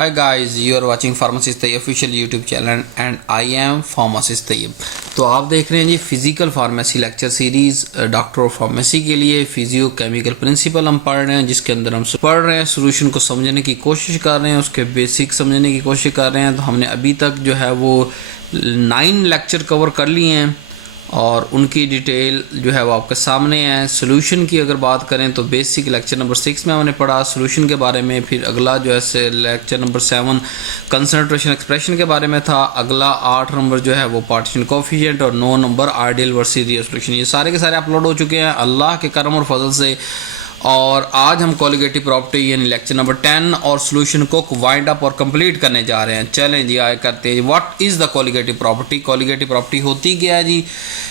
Hi guys, you are watching Pharmacist Tayyib official YouTube channel and I am Pharmacist Tayyib। तो आप देख रहे हैं जी physical pharmacy lecture series doctor of pharmacy के लिए फिजियो केमिकल प्रिंसिपल हम पढ़ रहे हैं, जिसके अंदर हम पढ़ रहे हैं सोल्यूशन को समझने की कोशिश कर रहे हैं, उसके बेसिक समझने की कोशिश कर रहे हैं। तो हमने अभी तक जो है वो 9 लेक्चर कवर कर लिए हैं और उनकी डिटेल जो है वो आपके सामने है। सोल्यूशन की अगर बात करें तो बेसिक लेक्चर नंबर 6 में हमने पढ़ा सोल्यूशन के बारे में, फिर अगला जो है लेक्चर नंबर 7 कंसंट्रेशन एक्सप्रेशन के बारे में था, अगला 8 नंबर जो है वो पार्टीशन कोफिशिएंट और 9 number ideal versus real solution. ये सारे के सारे अपलोड हो चुके हैं अल्लाह के करम और फजल से। और आज हम कॉलिगेटिव प्रॉपर्टी यानी लेक्चर नंबर 10 और सोल्यूशन को वाइंड अप और कंप्लीट करने जा रहे हैं। चलें जी आए करते हैं। What is the colligative property? Colligative property होती क्या है जी?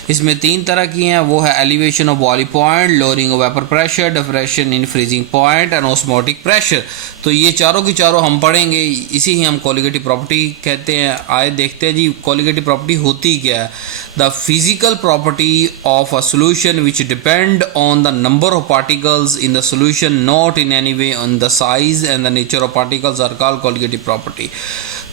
इसमें 3 तरह की हैं, वो है elevation of boiling point, lowering of vapour pressure, differentiation in freezing point and osmotic pressure. तो ये चारों की चारों हम पढ़ेंगे, इसी ही हम कॉलिगेटिव प्रॉपर्टी कहते हैं। आए देखते हैं जी कॉलिगेटिव प्रॉपर्टी होती क्या है। The physical property of a solution which depend on the number of particles in the solution, not in any way on the size and the nature of particles are called colligative property।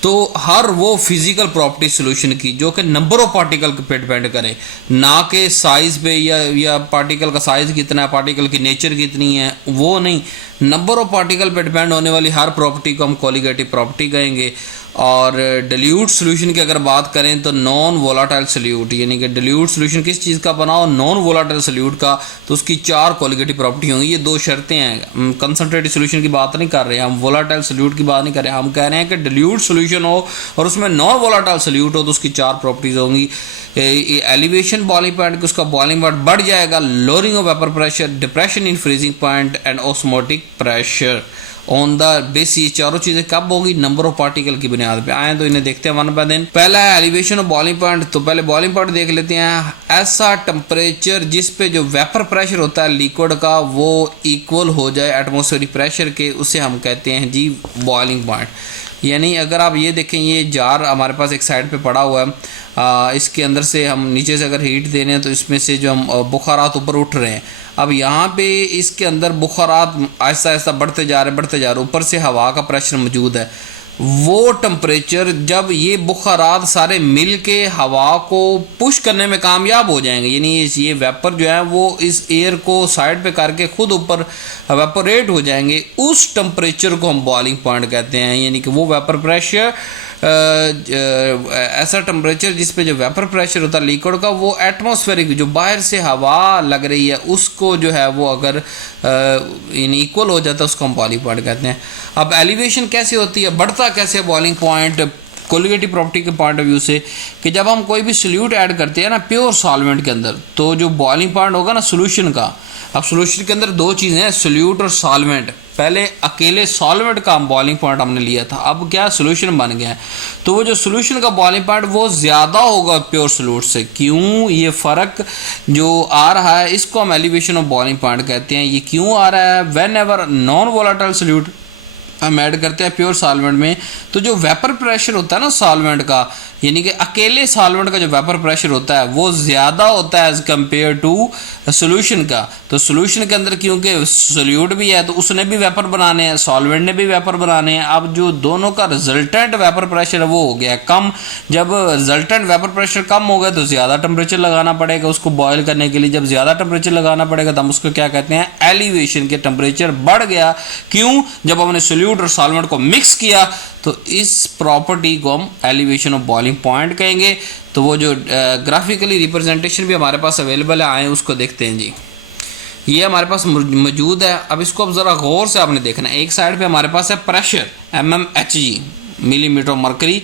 तो हर वो physical property solution की जो कि number of particle पे depend करे, ना कि size पे या पार्टिकल का साइज कितना है, पार्टिकल की नेचर कितनी है, वो नहीं, नंबर ऑफ पार्टिकल पे डिपेंड होने वाली हर प्रॉपर्टी को हम कॉलिगेटिव प्रॉपर्टी कहेंगे। और डिल्यूट सोल्यूशन की अगर बात करें तो नॉन वोलाटाइल सोल्यूट, यानी कि डिल्यूट सोल्यूशन किस चीज़ का बना हो, नॉन वोलाटाइल सोल्यूट का, तो उसकी 4 कॉलिगेटिव प्रॉपर्टी होंगी। ये 2 शर्तें हैं। कंसंट्रेटेड सोल्यूशन की बात नहीं कर रहे हैं हम, वोलाटाइल सोल्यूट की बात नहीं कर रहे हैं हम, कह रहे हैं कि डिल्यूट सोल्यूशन हो और उसमें नॉन वोलाटाइल सोल्यूट हो तो उसकी 4 प्रॉपर्टीज होंगी। एलिवेशन बॉइलिंग पॉइंट, उसका बॉइलिंग पॉइंट बढ़ जाएगा, lowering of vapour pressure, depression in freezing point and osmotic pressure on the base. ये चारों चीजें कब होगी? नंबर ऑफ पार्टिकल की बुनियाद पे। आए तो इन्हें देखते हैं वन बाय दिन। पहला है एलिवेशन ऑफ बॉइलिंग पॉइंट। तो पहले बॉइलिंग पॉइंट देख लेते हैं। ऐसा टेम्परेचर जिस पे जो वेपर प्रेशर होता है लिक्विड का वो इक्वल हो जाए एटमॉस्फेरिक प्रेशर के, उसे हम कहते हैं जी बॉइलिंग पॉइंट। यानी अगर आप ये देखें, ये जार हमारे पास एक साइड पे पड़ा हुआ है, इसके अंदर से हम नीचे से अगर हीट दे रहे हैं तो इसमें से जो हम बुखारात ऊपर उठ रहे हैं। अब यहाँ पे इसके अंदर बुखारात आहिस्ता आहिस्ता बढ़ते जा रहे, ऊपर से हवा का प्रेशर मौजूद है। वो टेम्परेचर जब ये बुखारात सारे मिल के हवा को पुश करने में कामयाब हो जाएंगे, यानी ये वेपर जो है वो इस एयर को साइड पे करके खुद ऊपर वेपोरेट हो जाएंगे, उस टेम्परेचर को हम बॉइलिंग पॉइंट कहते हैं। यानी कि वो वेपर प्रेशर ऐसा टेम्परेचर जिस पे जो वेपर प्रेशर होता है लिक्विड का, वो एटमॉस्फेरिक जो बाहर से हवा लग रही है उसको जो है वो अगर इक्वल हो जाता है उसको हम बॉइलिंग पॉइंट कहते हैं। अब एलिवेशन कैसे होती है, बढ़ता कैसे बॉइलिंग पॉइंट कॉलिगेटिव प्रॉपर्टी के पॉइंट ऑफ व्यू से, कि जब हम कोई भी सोल्यूट ऐड करते हैं ना प्योर सॉल्वेंट के अंदर, तो जो बॉइलिंग पॉइंट होगा ना सोल्यूशन का, अब सोल्यूशन के अंदर 2 चीज़ें हैं, सोल्यूट और सॉल्वेंट। पहले अकेले सॉल्वेंट का बॉइलिंग पॉइंट हमने लिया था, अब क्या सोल्यूशन बन गया है, तो वो जो सोल्यूशन का बॉइलिंग पॉइंट वो ज़्यादा होगा प्योर सोल्यूट से। क्यों ये फ़र्क जो आ रहा है इसको हम एलिवेशन ऑफ बॉइलिंग पॉइंट कहते हैं। ये क्यों आ रहा है? When ever non volatile solute हम ऐड करते हैं प्योर सॉल्वेंट में, तो जो वेपर प्रेशर होता है ना सॉल्वेंट का, यानी कि अकेले सॉल्वेंट का जो वेपर प्रेशर होता है वो ज़्यादा होता है एज कम्पेयर टू सोल्यूशन का। तो सोल्यूशन के अंदर क्योंकि सोल्यूट भी है तो उसने भी वेपर बनाने हैं, सॉल्वेंट ने भी वेपर बनाने हैं। अब जो दोनों का रिजल्टेंट वेपर प्रेशर है वो हो गया कम। जब रिजल्टेंट वेपर प्रेशर कम हो गया तो ज़्यादा टेम्परेचर लगाना पड़ेगा उसको बॉयल करने के लिए। जब ज़्यादा टेम्परेचर लगाना पड़ेगा तो हम उसको क्या कहते हैं? एलिवेशन के टेम्परेचर बढ़ गया। क्यों? जब हमने सोल्यूट और सॉल्वेंट को मिक्स किया तो इस प्रॉपर्टी को हम एलिवेशन ऑफ बॉइलिंग पॉइंट कहेंगे। तो वो जो ग्राफिकली रिप्रेजेंटेशन भी हमारे पास अवेलेबल है, आए उसको देखते हैं जी। ये हमारे पास मौजूद है। अब इसको अब ज़रा गौर से आपने देखना है। एक साइड पे हमारे पास है pressure mmHg millimetre of mercury,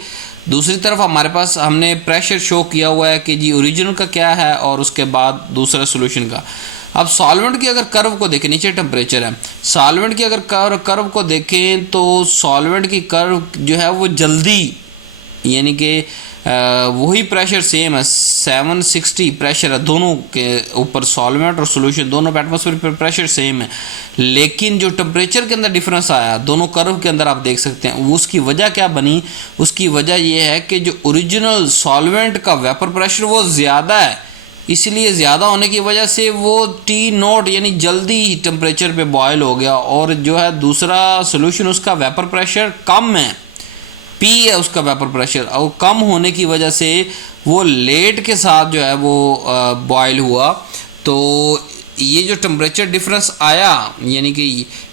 दूसरी तरफ हमारे पास हमने प्रेशर शो किया हुआ है कि जी ओरिजिनल का क्या है और उसके बाद दूसरा सोल्यूशन का। अब सॉल्वेंट की अगर कर्व को देखें, नीचे टेम्परेचर है, सॉल्वेंट की अगर कर्व को देखें तो सॉल्वेंट की कर्व जो है वो जल्दी, यानी कि वही प्रेशर सेम है, 760 प्रेशर है दोनों के ऊपर, सॉल्वेंट और सोल्यूशन दोनों पे एटमॉस्फेरिक प्रेशर सेम है, लेकिन जो टेम्परेचर के अंदर डिफरेंस आया दोनों कर्व के अंदर आप देख सकते हैं। उसकी वजह क्या बनी? उसकी वजह यह है कि जो ओरिजिनल सॉल्वेंट का वेपर प्रेशर वो ज़्यादा है, इसलिए ज़्यादा होने की वजह से वो टी नोट यानी जल्दी टेम्परेचर पे बॉयल हो गया, और जो है दूसरा सोल्यूशन उसका वेपर प्रेशर कम है, पी है उसका वेपर प्रेशर, और कम होने की वजह से वो लेट के साथ जो है वो बॉयल हुआ। तो ये जो टेम्परेचर डिफरेंस आया, यानी कि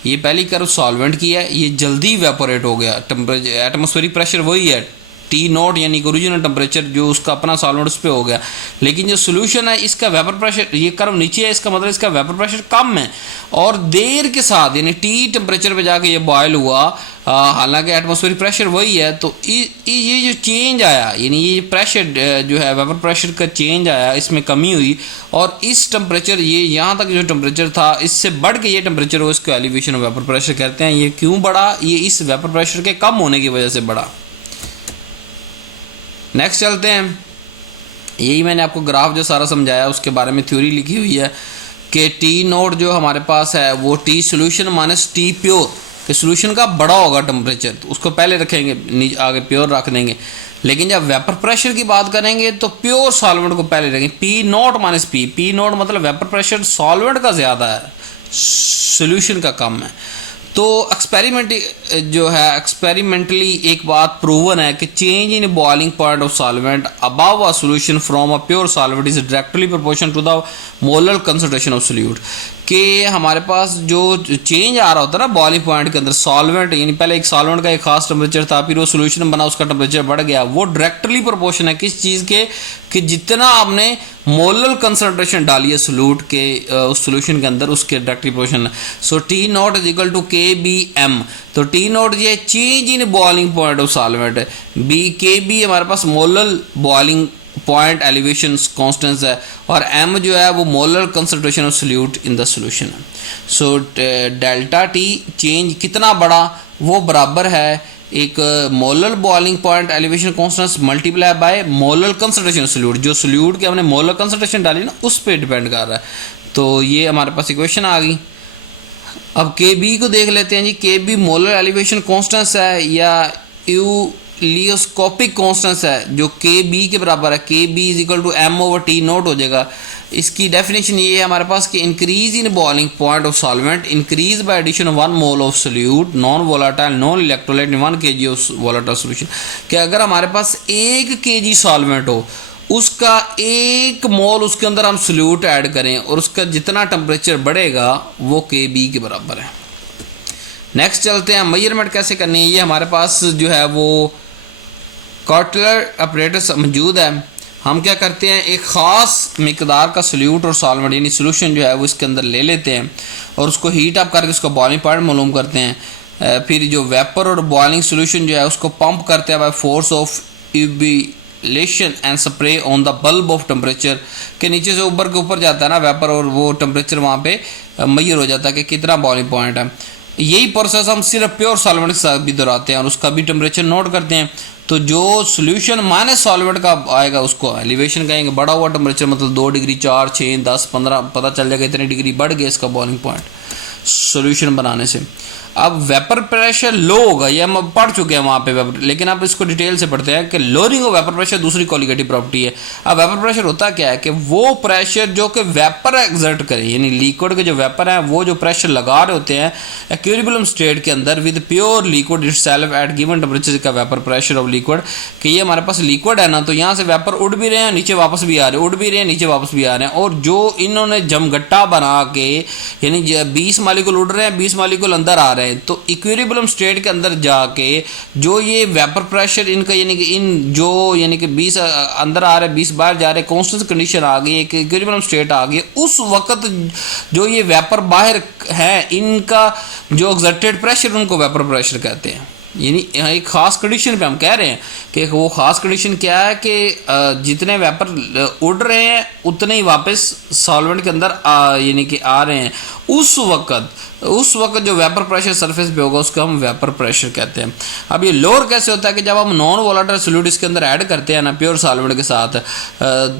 ये पहली कर्व सॉल्वेंट की है, ये जल्दी वेपोरेट हो गया। टेम्परेचर एटमॉस्फेरिक प्रेशर वही है टी नोट, यानी कि ओरिजिनल टेम्परेचर जो उसका अपना सॉल्वेंट उस पर हो गया, लेकिन जो सोल्यूशन है इसका वेपर प्रेशर, ये कर्व नीचे है, इसका मतलब इसका वेपर प्रेशर कम है और देर के साथ यानी टी टेम्परेचर पे जाके ये बॉयल हुआ, हालांकि एटमॉस्फेरिक प्रेशर वही है। तो ये जो चेंज आया, यानी ये प्रेशर जो है वेपर प्रेशर का चेंज आया, इसमें कमी हुई, और इस टेम्परेचर ये यहाँ तक जो टेम्परेचर था इससे बढ़ के ये टेम्परेचर हो, इसको एलिवेशन ऑफ वेपर प्रेशर कहते हैं। ये क्यों बढ़ा? ये इस वेपर प्रेशर के कम होने की वजह से बढ़ा। नेक्स्ट चलते हैं। यही मैंने आपको ग्राफ जो सारा समझाया उसके बारे में थ्योरी लिखी हुई है कि टी नोट जो हमारे पास है वो T solution minus T pure, कि सोल्यूशन का बड़ा होगा टेम्परेचर तो उसको पहले रखेंगे, आगे प्योर रख देंगे, लेकिन जब वेपर प्रेशर की बात करेंगे तो प्योर सॉल्वेंट को पहले रखेंगे। P note minus P, P note मतलब वेपर प्रेशर सॉल्वेंट का ज़्यादा है, सोल्यूशन का कम है। तो एक्सपेरिमेंट जो है एक्सपेरिमेंटली एक बात प्रूवन है कि change in boiling point of solvent above a solution from a pure solvent is directly proportional to the molar concentration of solute, कि हमारे पास जो चेंज आ रहा होता है ना बॉइलिंग पॉइंट के अंदर सॉल्वेंट, यानी पहले एक सॉल्वेंट का एक खास टेम्परेचर था, फिर वो सोल्यूशन बना, उसका टेम्परेचर बढ़ गया, वो डायरेक्टली प्रोपोर्शन है किस चीज़ के, कि जितना आपने मोलर कंसंट्रेशन डाली है सोल्यूट के उस सोल्यूशन के अंदर, उसके डायरेक्टली प्रोपोर्शन है। So T naught is equal to K B M. तो टी नॉट ये change in boiling point of solvent है, बी के बी हमारे पास molar boiling point elevation constant है, और m जो है वो molar concentration of solute in the solution है। सो डेल्टा टी चेंज कितना बड़ा वो बराबर है एक molar boiling point elevation constant multiply by molar concentration of solute, जो सोल्यूट के हमने मोलर कंसंट्रेशन डाली ना उस पर डिपेंड कर रहा है। तो ये हमारे पास इक्वेशन आ गई। अब के बी को देख लेते हैं जी। के बी मोलर एलिवेशन कांस्टेंट है या यू लियोस्कोपिक कांस्टेंट है जो के बी के बराबर है, K B is equal to M over T naught हो जाएगा। इसकी डेफिनेशन ये है हमारे पास कि increase in boiling point of solvent increase by addition of 1 mole of solute non volatile non electrolyte in 1 kg of volatile solution, कि अगर हमारे पास 1 kg सॉल्वेंट हो उसका 1 मोल उसके अंदर हम सोल्यूट ऐड करें और उसका जितना टेम्परेचर बढ़ेगा वो के बी के बराबर है। नेक्स्ट चलते हैं, मेजरमेंट कैसे करनी है। ये हमारे पास जो है वो कॉटलर अपरेटस मौजूद है। हम क्या करते हैं, एक ख़ास मिकदार का सोल्यूट और सॉल्वेंट यानी सोल्यूशन जो है वो इसके अंदर ले लेते हैं और उसको हीट अप करके उसका बॉइलिंग पॉइंट मालूम करते हैं। फिर जो वेपर और बॉइलिंग सोल्यूशन जो है उसको पंप करते हैं by force of ebullition and spray on the bulb of temperature, के नीचे से ऊपर के ऊपर जाता है ना वेपर, और वो टेम्परेचर वहाँ पे मेजर हो जाता है कि कितना बॉइलिंग पॉइंट है। यही प्रोसेस हम सिर्फ प्योर सॉल्वेंट के साथ भी दोहराते हैं और उसका भी टेम्परेचर नोट करते हैं। तो जो सोल्यूशन माइनस सॉल्वेंट का आएगा उसको एलिवेशन कहेंगे, बढ़ा हुआ टेम्परेचर मतलब 2 डिग्री 4 6 10 15 पता चल जाएगा इतने डिग्री बढ़ गया इसका बॉइलिंग पॉइंट सोल्यूशन बनाने से। अब वेपर प्रेशर लो होगा, ये हम पढ़ चुके हैं वहाँ पे वेपर, लेकिन अब इसको डिटेल से पढ़ते हैं कि लोअरिंग ऑफ वेपर प्रेशर दूसरी कॉलिगेटिव प्रॉपर्टी है। अब वेपर प्रेशर होता क्या है कि वो प्रेशर जो कि वेपर एक्सर्ट करे, यानी लिक्विड के जो वेपर हैं वो जो प्रेशर लगा रहे होते हैं इक्विलिब्रियम स्टेट के अंदर with pure liquid itself eight given temperature का वेपर प्रेशर ऑफ लिक्विड, कि ये हमारे पास लिक्विड है ना, तो यहाँ से वेपर उड़ भी रहे हैं नीचे वापस भी आ रहे हैं, उड़ भी रहे हैं नीचे वापस भी आ रहे हैं, और जो इन्होंने जमगट्टा बना के यानी 20 मालिक्यूल उड़ रहे हैं 20 मालिक्यूल अंदर आ रहे हैं, तो इक्विलिब्रियम स्टेट के अंदर जाके जो ये वेपर प्रेशर इनका यानी कि इन जो यानी कि 20 अंदर आ रहे 20 बाहर जा रहे, कांस्टेंट कंडीशन आ गई, एक इक्विलिब्रियम स्टेट आ गई, उस वक्त जो ये वेपर बाहर है इनका जो एक्सर्टेड प्रेशर उनको वेपर प्रेशर कहते हैं। यानी एक ख़ास कंडीशन पे हम कह रहे हैं कि वो ख़ास कंडीशन क्या है कि जितने वेपर उड़ रहे हैं उतने ही वापस सॉल्वेंट के अंदर यानी कि आ रहे हैं, उस वक्त उस वक्त जो वेपर प्रेशर सरफेस पे होगा उसको हम वेपर प्रेशर कहते हैं। अब ये लोअर कैसे होता है कि जब हम नॉन वोलेटाइल सॉल्यूट इसके अंदर ऐड करते हैं ना प्योर सॉल्वेंट के साथ,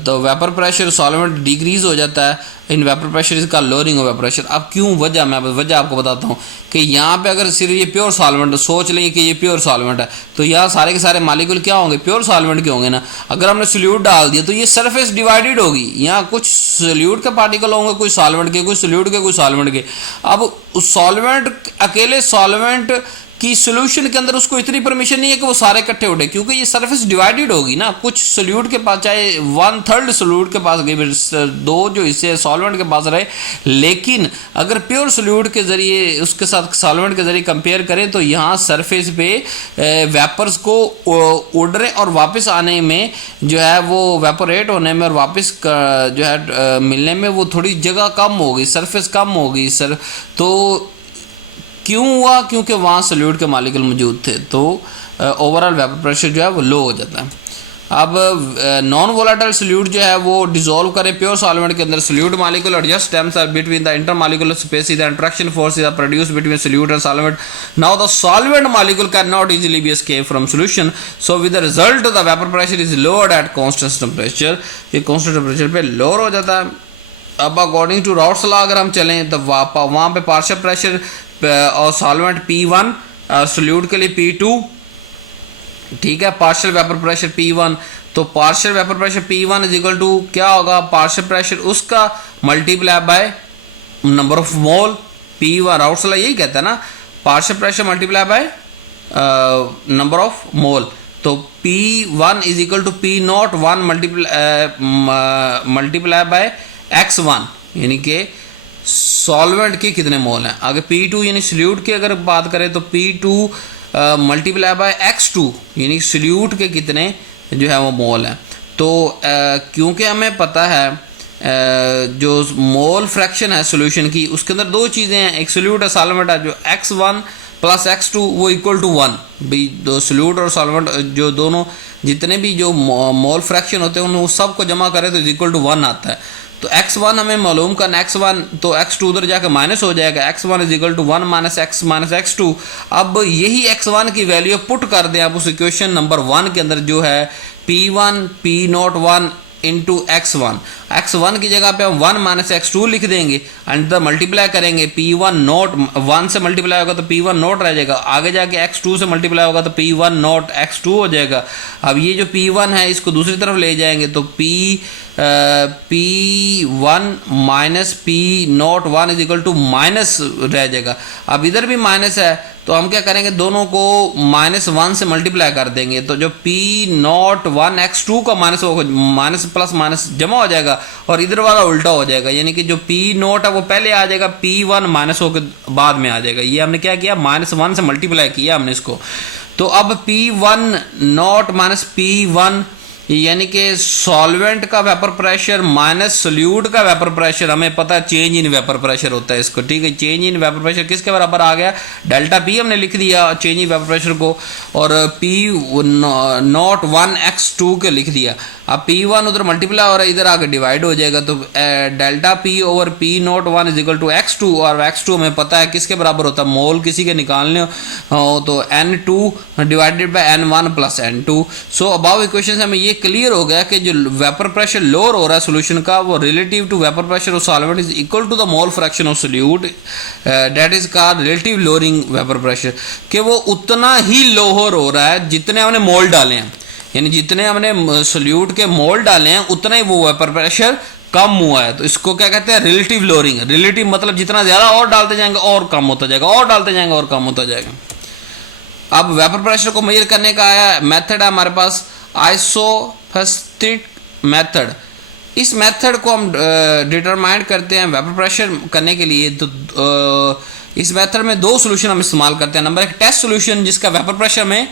तो वेपर प्रेशर सॉल्वेंट डिक्रीज हो जाता है। इन वेपर प्रेशर इसका लोअरिंग ऑफ वेपर प्रेशर। अब क्यों वजह, मैं वजह आपको बताता हूँ कि यहाँ पे अगर सिर्फ ये प्योर सॉल्वेंट, सोच लेंगे कि ये प्योर सॉल्वेंट है तो यहाँ सारे के सारे मालिक्यूल क्या होंगे, प्योर सॉल्वेंट के होंगे ना। अगर हमने सोल्यूट डाल दिया तो ये सरफेस डिवाइडेड होगी, यहाँ कुछ सोल्यूट के पार्टिकल होंगे, कुछ सॉल्वेंट के, कुछ सोल्यूट के, कुछ सॉल्वेंट के। अब उस सॉल्वेंट, अकेले सॉल्वेंट कि सोल्यूशन के अंदर उसको इतनी परमिशन नहीं है कि वो सारे इकट्ठे उठे, क्योंकि ये सरफेस डिवाइडेड होगी ना। कुछ सोल्यूट के पास, चाहे 1/3 सोल्यूट के पास गए, दो जो हिस्से सॉल्वेंट के पास रहे, लेकिन अगर प्योर सोल्यूट के जरिए उसके साथ सॉल्वेंट के जरिए कंपेयर करें तो यहाँ सरफेस पे वेपर्स को उड़ने और वापस आने में जो है वो वेपोरेट होने में और वापस जो है मिलने में वो थोड़ी जगह कम होगी, सरफेस कम होगी सर। तो क्यों हुआ, क्योंकि वहाँ सोल्यूट के मालिक्यूल मौजूद थे, तो ओवरऑल वेपर प्रेशर जो है वो लो हो जाता है। अब नॉन वोलेटाइल सोल्यूट जो है वो डिसॉल्व करें प्योर सॉल्वेंट के अंदर, solute molecule adjust terms are between the intermolecular space, the interaction forces are produced between solute and solvent. Now the solvent molecule can not easily be escape from solution, so with the result the vapour pressure is lowered at constant temperature. ये constant temperature पे lower हो जाता है। अब according to routes law अगर हम चलें तो वहाँ पे पार्शियल प्रेशर और सॉल्वेंट P1, सोल्यूट के लिए P2, ठीक है, पार्शियल वेपर प्रेशर P1। तो partial vapour pressure P1 is equal to क्या होगा, पार्शियल प्रेशर उसका multiply by number of mole P1। Raoult's law यही कहता है ना, partial pressure multiply by number of mole. तो P1 is equal to P01 multiply by x1, यानी कि सॉल्वेंट के कितने मोल हैं। अगर P2 यानी सोल्यूट की अगर बात करें तो P2 मल्टीप्लाई बाय x2 यानी सोल्यूट के कितने जो है वो मोल हैं। तो क्योंकि हमें पता है जो मोल फ्रैक्शन है सोल्यूशन की, उसके अंदर दो चीज़ें हैं, एक सोल्यूट है सॉल्वेंट है, जो x1 प्लस x2 वो इक्वल टू 1। भाई दो सोल्यूट और सॉल्वेंट जो दोनों जितने भी जो मोल फ्रैक्शन होते हैं उन सबको जमा करें तो इक्वल टू 1 आता है। तो x1 हमें मालूम करना, x1 तो x2 उधर जाकर माइनस हो जाएगा, x1 is equal to 1 minus x minus x2। अब यही x1 की वैल्यू पुट कर दें आप उस इक्वेशन नंबर 1 के अंदर, जो है P1 P01 इंटू x1 की जगह पे हम 1 माइनस x2 लिख देंगे एंड द मल्टीप्लाई करेंगे। P1 नोट 1 से मल्टीप्लाई होगा तो P1 नोट रह जाएगा, आगे जाके x2 से मल्टीप्लाई होगा तो P1 नोट x2 हो जाएगा। अब ये जो P1 है इसको दूसरी तरफ ले जाएंगे तो P1 minus P01 is equal to minus रह जाएगा। अब इधर भी माइनस है तो हम क्या करेंगे, दोनों को -1 से मल्टीप्लाई कर देंगे तो जो P01 x2 का माइनस प्लस माइनस जमा हो जाएगा और इधर वाला उल्टा हो जाएगा, यानी कि जो P0 है वो पहले आ जाएगा, P1 माइनस होकर बाद में आ जाएगा। ये हमने क्या किया, -1 से मल्टीप्लाई किया हमने इसको। तो अब P1 नॉट माइनस P1 यानी कि सॉल्वेंट का वेपर प्रेशर माइनस सोल्यूट का वेपर प्रेशर, हमें पता है चेंज इन वेपर प्रेशर होता है इसको, ठीक है। चेंज इन वेपर प्रेशर किसके बराबर आ गया, डेल्टा P हमने लिख दिया चेंज इन वेपर प्रेशर को, और P01 x2 के लिख दिया। अब P1 उधर मल्टीप्लाई हो रहा है, इधर आगे डिवाइड हो जाएगा तो delta P over P01 is equal to x2, और x2 हमें पता है किसके बराबर होता है, मोल किसी के निकालने हो तो N2 divided by N1 plus N2। So above equation से हमें ये क्लियर हो गया कि जो वेपर प्रेशर लोअर हो रहा है सोल्यूशन का वो relative to vapour pressure of solvent is equal to the mole fraction of solute, that is called relative lowering vapour pressure, कि वो उतना ही लोअर हो रहा है जितने हमने मोल डाले हैं, यानी जितने हमने सोल्यूट के मोल डाले हैं उतना ही वो वेपर प्रेशर कम हुआ है। तो इसको क्या कहते हैं, रिलेटिव लोअरिंग। रिलेटिव मतलब जितना ज्यादा और डालते जाएंगे और कम होता जाएगा, और डालते जाएंगे और कम होता जाएगा। अब वेपर प्रेशर को मेजर करने का आया मेथड है हमारे पास, आइसोफेस्टिक मेथड। इस मेथड को हम डिटरमाइन करते हैं वेपर प्रेशर करने के लिए। तो इस मेथड में दो सोल्यूशन हम इस्तेमाल करते हैं। नंबर 1 टेस्ट सोल्यूशन जिसका वेपर प्रेशर में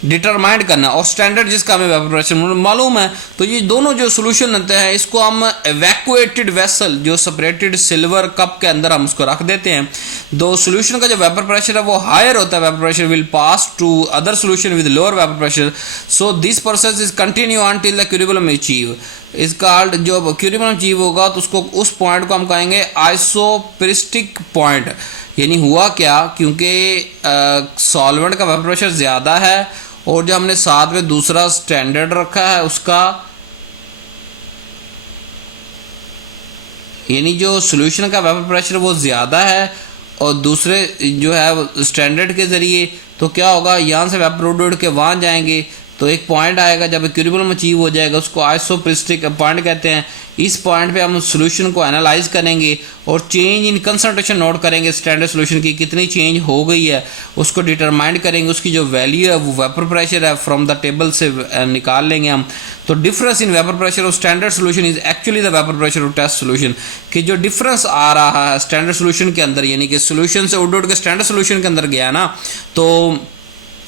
डिटरमाइंड करना, और स्टैंडर्ड जिसका हमें वेपर प्रेशर मालूम है। तो ये दोनों जो सोल्यूशन होते हैं इसको हम एवैक्यूएटेड वेसल, जो सेपरेटेड सिल्वर कप के अंदर हम उसको रख देते हैं। दो सोल्यूशन का जो वेपर प्रेशर है वो हायर होता है, vapour pressure will pass to other solution with lower vapour pressure, so this process is continue until the equilibrium achieve. Is called, जो इक्विलिब्रियम अचीव होगा तो उसको, उस पॉइंट को हम कहेंगे आइसोप्रिस्टिक पॉइंट। यानी हुआ क्या, क्योंकि सॉल्वेंट का वेपर प्रेशर ज़्यादा है और जो हमने साथ में दूसरा स्टैंडर्ड रखा है उसका, यानी जो सॉल्यूशन का वेपर प्रेशर वो ज़्यादा है और दूसरे जो है स्टैंडर्ड के ज़रिए, तो क्या होगा, यहाँ से वेपर उड़ के वहाँ जाएंगे तो एक पॉइंट आएगा, जब इक्विलिब्रियम अचीव हो जाएगा उसको आइसोप्रिस्टिक पॉइंट कहते हैं। इस पॉइंट पे हम सॉल्यूशन को एनालाइज करेंगे और चेंज इन कंसंट्रेशन नोट करेंगे स्टैंडर्ड सॉल्यूशन की, कितनी चेंज हो गई है उसको डिटरमाइन करेंगे, उसकी जो वैल्यू है वो वेपर प्रेशर है फ्रॉम द टेबल से निकाल लेंगे हम। तो difference in vapour pressure of standard solution is actually the vapour pressure of test solution, कि जो डिफरेंस आ रहा है स्टैंडर्ड सॉल्यूशन के अंदर, यानी कि सॉल्यूशन से उड़ के स्टैंडर्ड सॉल्यूशन के अंदर गया ना, तो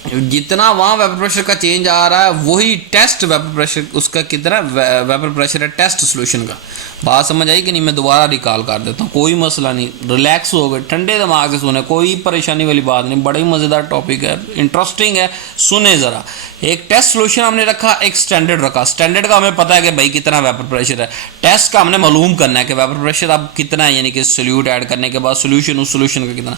जितना वहाँ वेपर प्रेशर का चेंज आ रहा है वही टेस्ट वेपर प्रेशर, उसका कितना वेपर प्रेशर है टेस्ट सॉल्यूशन का। बात समझ आई कि नहीं? मैं दोबारा रिकॉल कर देता हूँ, कोई मसला नहीं, रिलैक्स हो गए, ठंडे दिमाग से सुने, कोई परेशानी वाली बात नहीं, बड़ा ही मज़ेदार टॉपिक है, इंटरेस्टिंग है, सुने ज़रा। एक टेस्ट सॉल्यूशन हमने रखा, एक स्टैंडर्ड रखा। स्टैंडर्ड का हमें पता है कि भाई कितना वेपर प्रेशर है, टेस्ट का हमने मालूम करना है कि वेपर प्रेशर अब कितना है, यानी कि सोल्यूट ऐड करने के बाद सोल्यूशन, उस सोल्यूशन का कितना।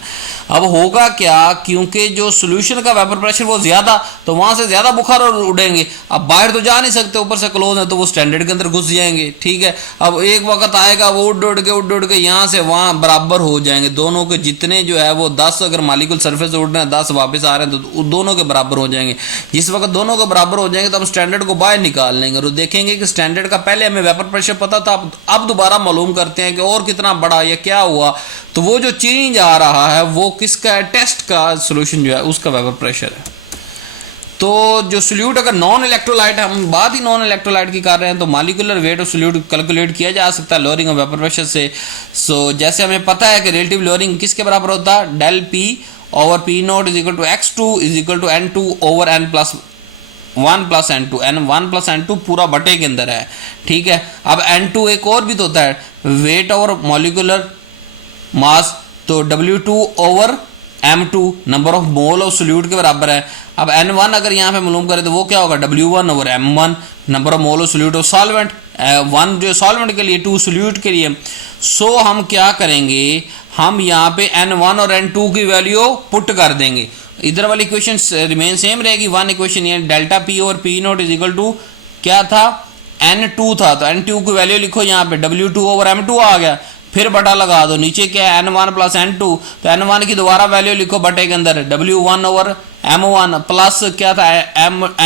अब होगा क्या, क्योंकि जो सोल्यूशन का वेपर प्रेशर वो ज़्यादा, तो वहाँ से ज़्यादा बुखार उड़ेंगे, अब बाहर तो जा नहीं सकते, ऊपर से क्लोज है तो वो स्टैंडर्ड के अंदर घुस जाएंगे, ठीक है। अब एक वक्त आएगा वो उड़ के यहाँ से वहाँ बराबर हो जाएंगे, दोनों के जितने जो है वो 10 अगर मालिकुल सरफेस से उड़ रहे हैं 10 वापस आ रहे हैं तो दोनों के बराबर हो जाएंगे। जिस वक्त दोनों के बराबर हो जाएंगे तो हम स्टैंडर्ड को बाहर निकाल लेंगे और देखेंगे कि स्टैंडर्ड का पहले हमें वेपर प्रेशर पता था, अब दोबारा मालूम करते हैं कि और कितना बड़ा या क्या हुआ, तो वो जो चेंज आ रहा है वो किसका है, टेस्ट का सॉल्यूशन जो है उसका वेपर प्रेशर है। तो जो सोल्यूट अगर नॉन इलेक्ट्रोलाइट है, हम बात ही नॉन इलेक्ट्रोलाइट की कर रहे हैं, तो molecular weight of solute calculate किया जा सकता है लोअरिंग ऑफ वेपर प्रेशर से। सो जैसे हमें पता है कि रिलेटिव लोअरिंग किसके बराबर होता है, del P over P naught is equal to x2 is equal to n2 over n plus 1 plus n2, n1 plus n2 पूरा बटे के अंदर है, ठीक है। अब n2 एक और भी तो होता है वेट ओवर मॉलिक्यूलर मास, तो W2 over M2 number of mole of solute के बराबर है। अब N1 अगर यहाँ पे मालूम करें तो वो क्या होगा, W1 over M1 number of mole of solute of solvent, 1 जो सॉल्वेंट के लिए, 2 सोल्यूट के लिए। सो हम क्या करेंगे, हम यहाँ पे N1 और N2 की वैल्यू पुट कर देंगे, इधर वाली इक्वेशन रिमेन सेम रहेगी। वन इक्वेशन ये डेल्टा पी और P naught is equal to क्या था, N2 था, तो N2 की वैल्यू लिखो यहाँ पे, W2 ओवर M2 आ गया, फिर बटा लगा दो, नीचे क्या है N1 प्लस N2, तो N1 की दोबारा वैल्यू लिखो बटे के अंदर, W1 ओवर M1 प्लस क्या था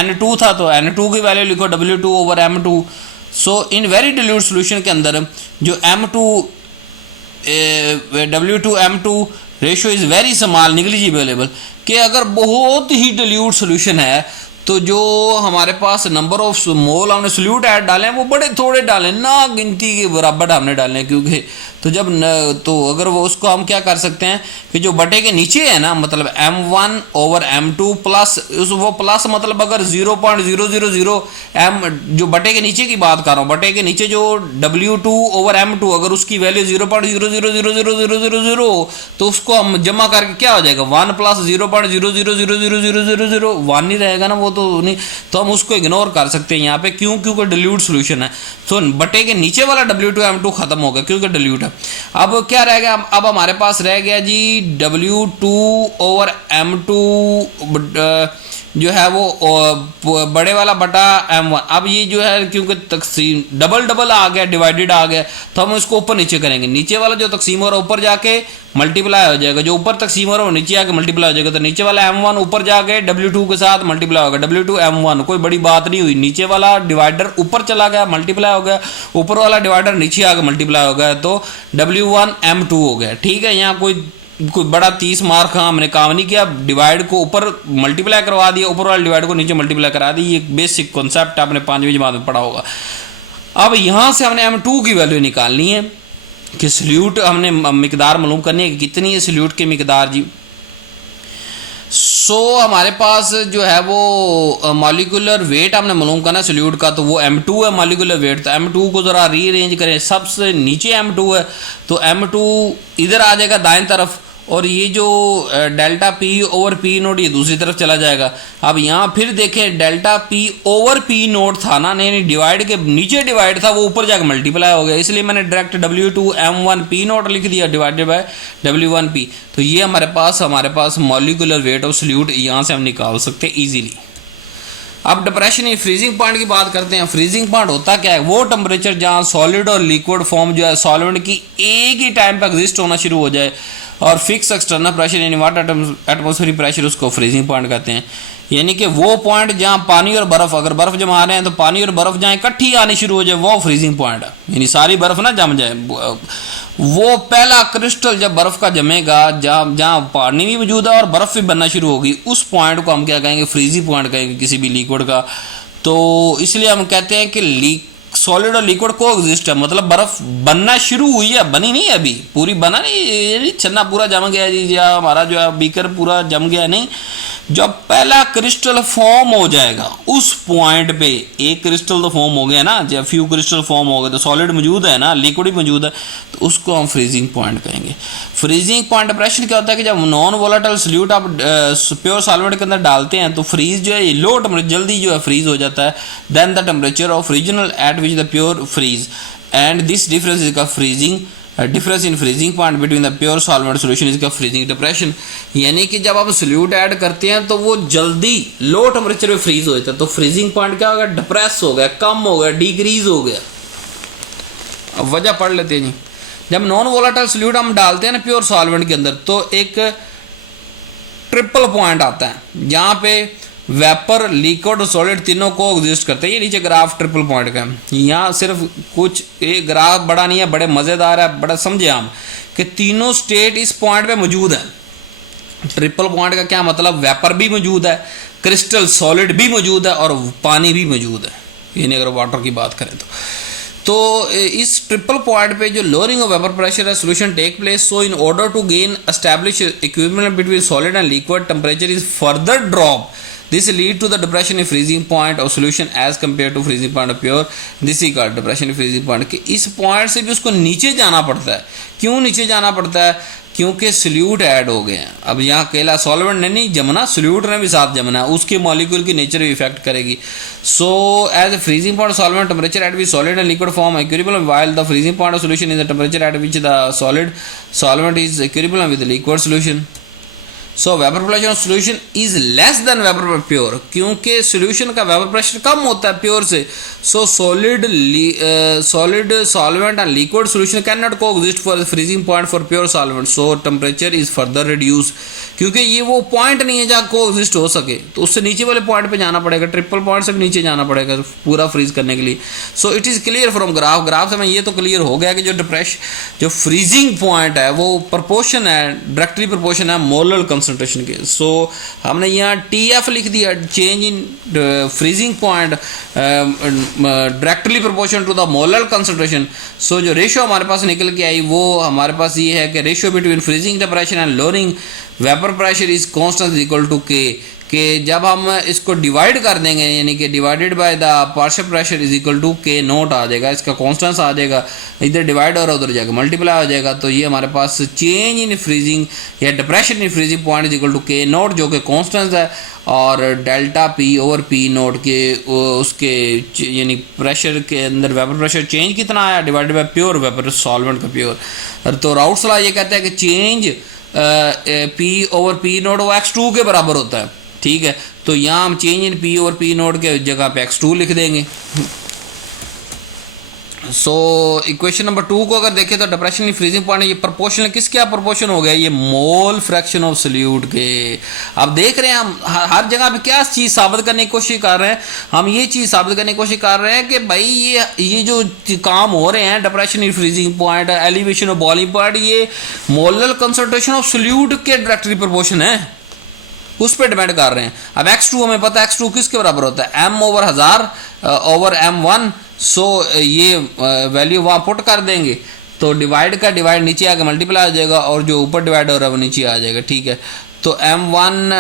N2 था, तो N2 की वैल्यू लिखो W2 over M2। So in very dilute solution के अंदर जो M2 W2 M2 ratio is very small negligible, कि अगर बहुत ही डिल्यूट सोल्यूशन है तो जो हमारे पास नंबर ऑफ मोल हमने सोल्यूट ऐड डाले हैं वो बड़े थोड़े डालें, ना गिनती के बराबर हमने डाले हैं, क्योंकि तो जब तो अगर वो उसको हम क्या कर सकते हैं कि जो बटे के नीचे है ना, मतलब M1 ओवर M2 प्लस वो प्लस मतलब अगर 0.000 M जो बटे के नीचे की बात कर रहा हूँ, बटे के नीचे जो W2 ओवर M2 अगर उसकी वैल्यू 0.00000 तो उसको हम जमा करके क्या हो जाएगा 1 प्लस 0.0000000 1 ही रहेगा ना, वो तो नहीं, तो हम उसको इग्नोर कर सकते हैं यहाँ पे, क्यों, क्योंकि डिल्यूट सोल्यूशन है। तो बटे के नीचे वाला W2 M2 खत्म हो गया क्योंकि डिल्यूट है। अब क्या रह गया, अब हमारे पास रह गया जी W2 ओवर M2 जो है वो बड़े वाला बटा M1। अब ये जो है क्योंकि तकसीम डबल आ गया, डिवाइडेड आ गया, तो हम इसको ऊपर नीचे करेंगे, नीचे वाला जो तकसीम हो रहा है ऊपर जाके मल्टीप्लाई हो जाएगा, जो ऊपर तकसीम हो रहा है नीचे आके मल्टीप्लाई हो जाएगा, तो नीचे वाला M1 ऊपर जाके W2 के साथ मल्टीप्लाई होगा, W2 M1, कोई बड़ी बात नहीं हुई, नीचे वाला डिवाइडर ऊपर चला गया मल्टीप्लाई हो गया, ऊपर वाला डिवाइडर नीचे आके मल्टीप्लाई हो गया, तो W1 M2 हो गया, ठीक है। यहाँ कोई बड़ा 30 मार्क का हमने काम नहीं किया, डिवाइड को ऊपर मल्टीप्लाई करवा दिया, ऊपर वाले डिवाइड को नीचे मल्टीप्लाई करा दी, ये बेसिक कॉन्सेप्ट आपने 5वीं जमात में पढ़ा होगा। अब यहाँ से हमने M2 की वैल्यू निकालनी है कि सल्यूट हमने मिकदार मालूम करनी है कि कितनी है सल्यूट की मिकदार जी। सो हमारे पास जो है वो मॉलिक्यूलर वेट हमने मालूम करना है सल्यूट का, तो वो M2 है मॉलिक्यूलर वेट, तो M2 को ज़रा रीअरेंज करें, सबसे नीचे M2 है तो M2 इधर आ जाएगा दाएं तरफ और ये जो delta P over P note ये दूसरी तरफ चला जाएगा। अब यहाँ फिर देखें delta P over P note था ना, नहीं डिवाइड के नीचे डिवाइड था, वो ऊपर जाकर मल्टीप्लाई हो गया, इसलिए मैंने डायरेक्ट W2M1 P नोट लिख दिया डिवाइडेड बाय W1P। तो ये हमारे पास मॉलिक्यूलर वेट ऑफ सॉल्यूट यहाँ से हम निकाल सकते हैं ईजिली। अब डिप्रेशन इन फ्रीजिंग पॉइंट की बात करते हैं। फ्रीजिंग पॉइंट होता क्या है? वो टेम्परेचर जहाँ सॉलिड और लिक्विड फॉर्म जो है सॉल्वेंट की एक ही टाइम पर एग्जिस्ट होना शुरू हो जाए और फिक्स एक्सटर्नल प्रेशर यानी वाटर एटमॉस्फेरिक प्रेशर, उसको फ्रीजिंग पॉइंट कहते हैं। यानी कि वो पॉइंट जहाँ पानी और बर्फ, अगर बर्फ जमा रहे हैं तो पानी और बर्फ जहाँ इकट्ठी आनी शुरू हो जाए वो फ्रीजिंग पॉइंट है, यानी सारी बर्फ ना जम जाए। वो पहला क्रिस्टल जब बर्फ का जमेगा, जहाँ पानी भी मौजूद है और बर्फ भी बनना शुरू होगी, उस पॉइंट को हम क्या कहेंगे? फ्रीजिंग पॉइंट कहेंगे किसी भी लिक्विड का। तो इसलिए हम कहते हैं कि सॉलिड और लिक्विड को एग्जिस्ट है, मतलब बर्फ बनना शुरू हुई है, बनी नहीं अभी, पूरी बना नहीं, छन्ना पूरा जम गया जी, या हमारा जो है बीकर पूरा जम गया नहीं। जब पहला क्रिस्टल फॉर्म हो जाएगा उस पॉइंट पे, एक क्रिस्टल तो फॉर्म हो गया ना, जब फ्यू क्रिस्टल फॉर्म हो गए तो सॉलिड मौजूद है ना, लिक्विड भी मौजूद है, तो उसको हम फ्रीजिंग पॉइंट कहेंगे। फ्रीजिंग पॉइंट डिप्रेशन क्या होता है कि जब नॉन वोलेटाइल सॉल्यूट आप प्योर सॉल्वेंट के अंदर डालते हैं तो फ्रीज जो है लो टेम्परेचर जल्दी जो है फ्रीज हो जाता है then the temperature of regional at which the pure freeze, and this difference is का freezing difference in freezing point between the pure solvent solution is का फ्रीजिंग डिप्रेशन। यानी कि जब आप सोल्यूट ऐड करते हैं तो वो जल्दी लो टेम्परेचर पे फ्रीज हो जाता है, तो फ्रीजिंग पॉइंट क्या हो गया? डिप्रेस हो गया, कम हो गया, डिक्रीज हो गया। अब वजह पढ़ लेते हैं जी। जब नॉन वोलेटाइल सोल्यूट हम डालते हैं ना प्योर सॉल्वेंट के अंदर, तो एक ट्रिपल पॉइंट आता है जहाँ पे वेपर, लिक्विड और सॉलिड तीनों को एग्जिस्ट करते हैं। ये नीचे ग्राफ ट्रिपल पॉइंट का है। यहाँ सिर्फ कुछ, ये ग्राफ बड़ा नहीं है, बड़े मज़ेदार है, बड़ा समझे हम कि तीनों स्टेट इस पॉइंट पे मौजूद है। ट्रिपल पॉइंट का क्या मतलब? वेपर भी मौजूद है, क्रिस्टल सॉलिड भी मौजूद है और पानी भी मौजूद है, यानी अगर वाटर की बात करें तो इस ट्रिपल पॉइंट पे जो लोअरिंग ऑफ वेपर प्रेशर है solution take place. So in order to gain establish equilibrium between solid and liquid, temperature is further drop. This lead to the depression in freezing point of solution as compared to freezing point of pure. This is called depression in freezing point। कि इस point से भी उसको नीचे जाना पड़ता है। क्यों नीचे जाना पड़ता है? क्योंकि सोल्यूट ऐड हो गए हैं। अब यहाँ अकेला सॉल्वेंट ने नहीं जमना, सोल्यूट ने भी साथ जमना है, उसके मॉलिक्यूल की नेचर भी इफेक्ट करेगी। So as a freezing point solvent temperature at which solid and liquid form equilibrium, while the freezing point of solution is the temperature at which the solid solvent is equilibrium with liquid solution. So vapour pressure of solution is less than vapour pure, क्योंकि solution का vapour pressure कम होता है pure से। So solid solvent and liquid solution can not coexist for freezing point for pure solvent, so temperature is further reduce. क्योंकि ये वो point नहीं है जहाँ को एग्जिस्ट हो सके, तो उससे नीचे वाले पॉइंट पे जाना पड़ेगा, ट्रिपल पॉइंट से भी नीचे जाना पड़ेगा पूरा फ्रीज करने के लिए। So it is clear from graph से मैं ये तो क्लियर हो गया कि जो फ्रीजिंग पॉइंट है वो प्रोपोर्शन है, डायरेक्टली प्रोपोर्शन है मोलर कंसंट्रेशन के। सो हमने यहाँ TF लिख दिया, change in freezing point directly proportion to the molar concentration. So जो रेशियो हमारे पास निकल के आई वो हमारे पास ये है कि ratio between freezing temperature and lowering vapour pressure is constant equal to K। कि जब हम इसको डिवाइड कर देंगे, यानी कि divided by the partial pressure is equal to K naught आ जाएगा, इसका कॉन्स्टेंस आ जाएगा, इधर डिवाइड और उधर जाएगा मल्टीप्लाई हो जाएगा। तो ये हमारे पास चेंज इन फ्रीजिंग या depression in freezing point is equal to K naught, जो कि कॉन्स्टेंस है, और delta P over P naught के उसके यानी प्रेशर के अंदर वेपर प्रेशर चेंज कितना आया divided by pure vapour solvent का प्योर। तो राउट सलाह ये कहता है कि change P over P note वो x2 के बराबर होता है। ठीक है, तो यहाँ हम change in P over P naught के जगह पे x2 लिख देंगे। सो इक्वेशन नंबर 2 को अगर देखें तो डिप्रेशन इन फ्रीजिंग पॉइंट, ये प्रोपोर्शनल किस क्या प्रोपोर्शन हो गया? ये मोल फ्रैक्शन ऑफ सोल्यूट के। अब देख रहे हैं हम हर जगह पे क्या चीज़ साबित करने की कोशिश कर रहे हैं, हम ये चीज़ साबित करने की कोशिश कर रहे हैं कि भाई ये जो काम हो रहे हैं depression in freezing point, elevation of boiling point, ये मोलर कंसंट्रेशन ऑफ सोल्यूट के डायरेक्टली प्रोपोर्शन है, उस पर डिपेंड कर रहे हैं। अब x2 हमें पता है x2 किसके बराबर होता है? m over 1000 over m1। सो ये वैल्यू वहाँ पुट कर देंगे तो डिवाइड का डिवाइड नीचे आके मल्टीप्लाई हो जाएगा और जो ऊपर डिवाइड हो रहा है वो नीचे आ जाएगा। ठीक है, तो m1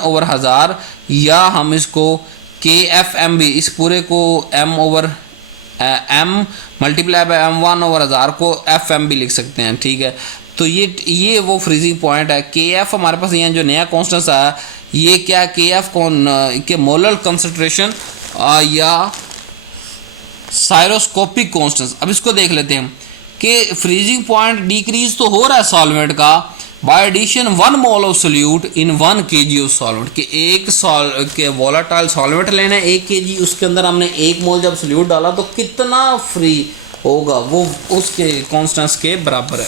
ओवर 1000, या हम इसको KFM भी इस पूरे को m over m multiply by m1 over 1000 को fm भी लिख सकते हैं, ठीक है। तो ये वो फ्रीजिंग पॉइंट है। kf हमारे पास यहाँ जो नया कॉन्स्टेंट आया ये क्या, kf कौन के मोलर कंसंट्रेशन या साइरोस्कोपिक कॉन्स्टेंट। अब इसको देख लेते हैं कि फ्रीजिंग पॉइंट डिक्रीज तो हो रहा है सॉल्वेंट का by addition 1 mole of solute in 1 kg of solvent, कि एक के वोलाटाइल सॉल्वेंट लेना है 1 kg, उसके अंदर हमने 1 मोल जब सोल्यूट डाला तो कितना फ्री होगा, वो उसके कॉन्स्टेंट्स के बराबर है।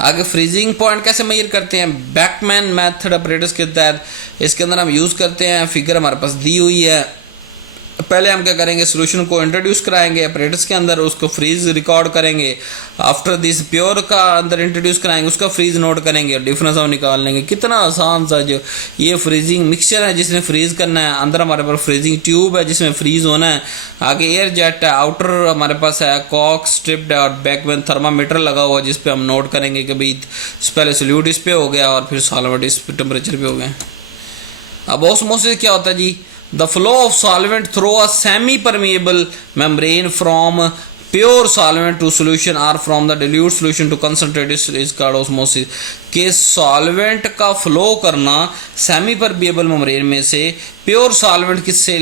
आगे फ्रीजिंग पॉइंट कैसे मेजर करते हैं, बैकमैन मेथड ऑपरेटर्स के तहत इसके अंदर हम यूज़ करते हैं। फिगर हमारे पास दी हुई है। पहले हम क्या करेंगे, सोल्यूशन को इंट्रोड्यूस कराएंगे अपरेटर्स के अंदर, उसको फ्रीज रिकॉर्ड करेंगे। आफ्टर दिस प्योर का अंदर इंट्रोड्यूस कराएंगे, उसका फ्रीज नोट करेंगे और डिफरेंस हम निकाल लेंगे। कितना आसान सा जो ये फ्रीजिंग मिक्सचर है जिसने फ्रीज करना है। अंदर हमारे पास फ्रीजिंग ट्यूब है जिसमें फ्रीज होना है। आगे एयर जेट है, आउटर हमारे पास है कॉक स्ट्रिप्ड है और बैक में थर्मामीटर लगा हुआ है जिस पे हम नोट करेंगे कि भाई पहले सोल्यूट इस पे हो गया और फिर सॉल्वेंट इस टेम्परेचर पे हो गया। अब ऑस्मोसिस क्या होता है जी, the flow of solvent through a semi-permeable membrane from pure solvent to solution or from the dilute solution to concentrated is called osmosis। के सॉल्वेंट का फ्लो करना सेमी परमिएबल मेम्ब्रेन में से प्योर सॉल्वेंट किससे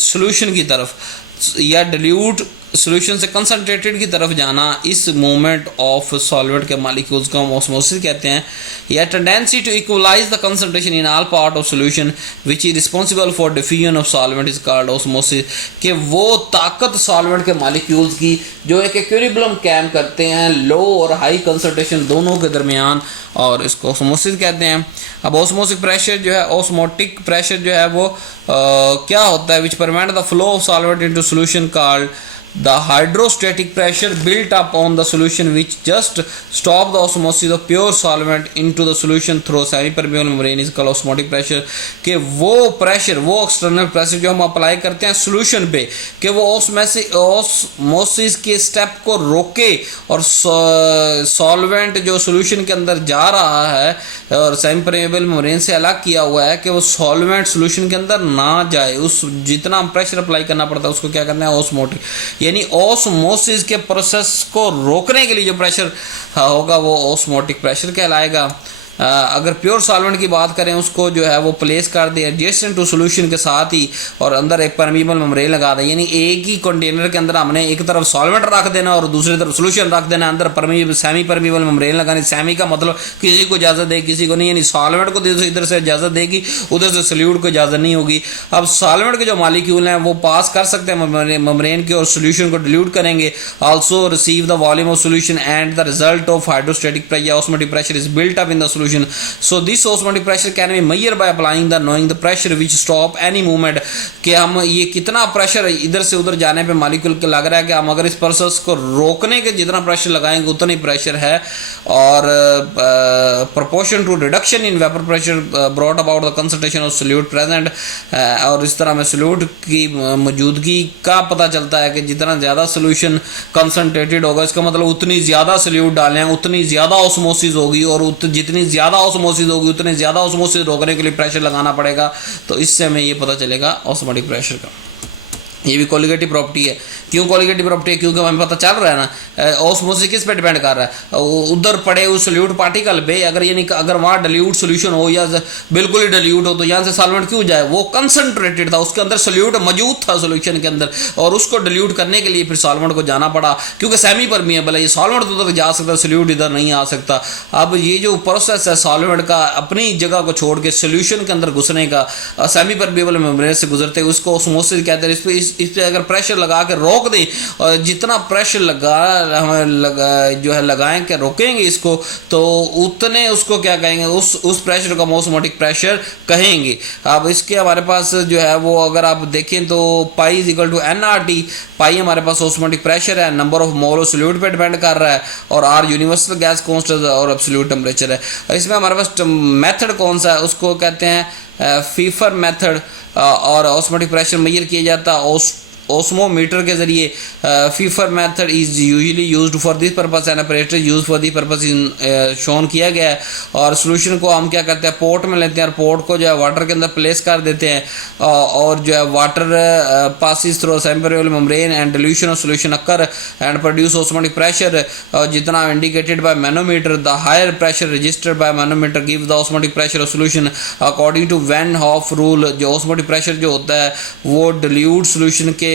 solution की तरफ या dilute solution से कंसंट्रेटेड की तरफ जाना, इस मूवमेंट ऑफ सॉल्वेंट के मॉलिक्यूल्स को हम ऑस्मोसिस कहते हैं। या tendency to equalize the concentration in all part of solution which is responsible for diffusion of solvent is called osmosis. कि वो ताकत सॉल्वेंट के मॉलिक्यूल्स की जो एक इक्विलिब्रियम कायम करते हैं लो और हाई कंसंट्रेशन दोनों के दरमियान, और इसको ऑस्मोसिस कहते हैं। अब ऑस्मोसिक प्रेशर जो है, ऑस्मोटिक प्रेशर जो है वो क्या होता है, which permit the flow of solvent into solution called the hydrostatic pressure built up on the solution which just stop the osmosis of pure solvent into the solution through semi-permeable membrane is called osmotic pressure। कि वो pressure, वो external pressure जो हम apply करते हैं solution पे, कि वो ऑस्मोसिस के स्टेप को रोके और सॉल्वेंट जो सोल्यूशन के अंदर जा रहा है और सेमी-परमेबल मेम्ब्रेन से अलग किया हुआ है, कि वो सॉल्वेंट सोल्यूशन के अंदर ना जाए, उस जितना हम प्रेशर अप्लाई करना पड़ता है उसको क्या करना है, ऑस्मोटिक। यानी ऑस्मोसिस के प्रोसेस को रोकने के लिए जो प्रेशर होगा वो ऑस्मोटिक प्रेशर कहलाएगा। अगर प्योर सॉल्वेंट की बात करें उसको जो है वो प्लेस कर दे एडजेसेंट टू सॉल्यूशन के साथ ही और अंदर एक परमीबल मेम्ब्रेन लगा दे, यानी एक ही कंटेनर के अंदर हमने एक तरफ सॉल्वेंट रख देना और दूसरी तरफ सॉल्यूशन रख देना, अंदर सेमी परमीबल मेम्ब्रेन लगानी। सेमी का मतलब किसी को इजाज़त दे किसी को नहीं, यानी सॉल्वेंट को इधर से इजाज़त देगी उधर से सोल्यूट को इजाज़त नहीं होगी। अब सॉल्वेंट के जो मॉलिक्यूल हैं वो पास कर सकते हैं मेम्ब्रेन के और सोल्यूशन को डिल्यूट करेंगे। Also receive the volume of solution and the result of hydrostatic pressure osmotic pressure is built up in the solution। So this osmotic pressure can be measured by applying the knowing the pressure which stop any movement। कि हम ये कितना pressure इधर से उधर जाने पे molecule के लग रहा है कि हम अगर इस प्रोसेस को रोकने के जितना प्रेशर लगाएंगे उतना ही प्रेशर है, और proportion to reduction in vapour pressure brought about the concentration of solute present. और इस तरह में सोल्यूट की मौजूदगी का पता चलता है कि जितना ज़्यादा सोल्यूशन कंसंट्रेटेड होगा इसका मतलब उतनी ज़्यादा सोल्यूट डालें उतनी ज़्यादा ऑस्मोसिस होगी, और जितनी ज़्यादा ऑस्मोसिस होगी उतने ज़्यादा ऑस्मोसिस रोकने के लिए प्रेशर लगाना पड़ेगा। तो इससे हमें ये पता चलेगा ऑस्मोटिक प्रेशर का। ये भी कोलिगेटिव प्रॉपर्टी है। क्यों कोलिगेटिव प्रॉपर्टी है? क्योंकि हमें पता चल रहा है ना ऑस्मोसिस किस पे डिपेंड कर रहा है, उधर पड़े उस सोल्यूट पार्टिकल पे। अगर यानी अगर वहाँ डिल्यूट सोल्यूशन हो या बिल्कुल ही डिल्यूट हो तो यहाँ से सॉल्वेंट क्यों जाए, वो कंसंट्रेटेड था, उसके अंदर सोल्यूट मौजूद था सोल्यूशन के अंदर, और उसको डिल्यूट करने के लिए फिर सॉल्वेंट को जाना पड़ा क्योंकि सेमी परमिएबल है, ये सॉल्वेंट तो उधर जा सकता है, सोल्यूट इधर नहीं आ सकता। अब ये जो प्रोसेस है सॉल्वेंट का अपनी जगह को छोड़ के सोल्यूशन के अंदर घुसने का, सेमी परमिएबल मेम्ब्रेन से गुजरते हैं, उसको ऑस्मोसिस कहते हैं। इस पे अगर प्रेशर लगा के रोक दें और जितना प्रेशर जो है लगाएं के रोकेंगे इसको, तो उतने उसको क्या कहेंगे, उस प्रेशर को ऑस्मोटिक प्रेशर कहेंगे। अब इसके हमारे पास जो है वो अगर आप देखें तो pi is equal to NRT। Pi हमारे पास ऑस्मोटिक प्रेशर है, number of mole of solute पे डिपेंड कर रहा है, और R यूनिवर्सल गैस कांस्टेंट और एब्सोल्यूट टेम्परेचर है। इसमें हमारे पास मेथड कौन सा है, उसको कहते हैं फीफर मेथड, और ऑस्मोटिक प्रेशर मेजर किया जाता है ओस्मोमीटर के ज़रिए Pfeiffer method is usually used for this purpose and operator use for this purpose in shown किया गया है। और सोल्यूशन को हम क्या करते हैं, पोर्ट में लेते हैं और पोर्ट को जो है वाटर के अंदर प्लेस कर देते हैं और जो है water passes through semipermeable membrane and dilution of solution occur and produce osmotic pressure जितना indicated by manometer, the higher pressure registered by manometer give the osmotic pressure of solution according to van Hoff rule. जो osmotic pressure जो होता है वो dilute solution के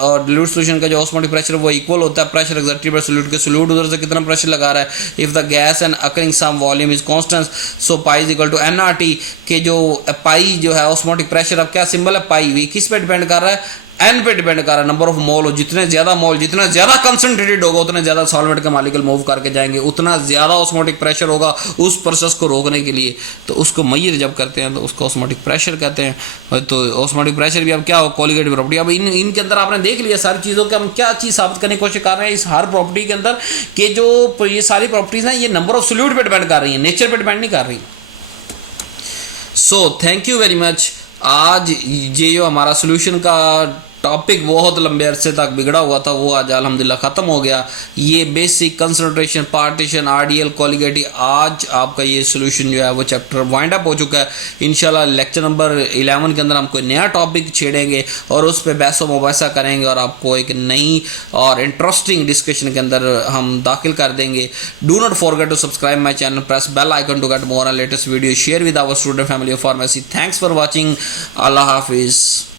और dilute solution का जो ऑस्मोटिक प्रेशर वो इक्वल होता है प्रेशर एक्सर्टेड बाय सोल्यूट के। सोल्यूट उधर से कितना प्रेशर लगा रहा है, if the gas and occurring some volume is constant so pi is equal to NRT के जो पाई जो है ऑस्मोटिक प्रेशर, अब क्या सिंबल है पाई, वी किस पे डिपेंड कर रहा है, एन पे डिपेंड कर रहा है, नंबर ऑफ मोल हो, जितने ज्यादा मोल जितना ज्यादा कंसंट्रेटेड होगा उतने ज्यादा सॉल्वेंट का मॉलिक्यूल मूव करके जाएंगे, उतना ज्यादा ऑस्मोटिक प्रेशर होगा उस प्रोसेस को रोकने के लिए। तो उसको मेजर जब करते हैं तो उसको ऑस्मोटिक प्रेशर कहते हैं। तो ऑस्मोटिक प्रेशर भी अब क्या हो, कोलिगेटिव प्रॉपर्टी। अब इनके अंदर आपने देख लिया सारी चीज़ों के हम क्या चीज़ साबित करने की कोशिश कर रहे हैं इस हर प्रॉपर्टी के अंदर कि जो ये सारी प्रॉपर्टीज हैं ये नंबर ऑफ सोल्यूट पे डिपेंड कर रही है, नेचर पे डिपेंड नहीं कर रही। So thank you very much. आज ये जो हमारा सोल्यूशन का टॉपिक बहुत लंबे अरसे तक बिगड़ा हुआ था वो आज अल्हम्दुलिल्लाह ख़त्म हो गया। ये बेसिक कंसंट्रेशन, पार्टीशन, आरडीएल, कोलिगेटिव, आज आपका ये सोल्यूशन जो है वो चैप्टर वाइंड अप हो चुका है। इंशाल्लाह लेक्चर नंबर 11 के अंदर हम कोई नया टॉपिक छेड़ेंगे और उस पर बहस व मुबाहिसा करेंगे और आपको एक नई और इंटरेस्टिंग डिस्कशन के अंदर हम दाखिल कर देंगे। Do not forget to subscribe my channel, press bell icon to get more and latest video, share with our student family of pharmacy. Thanks for watching. अल्लाह हाफिज़।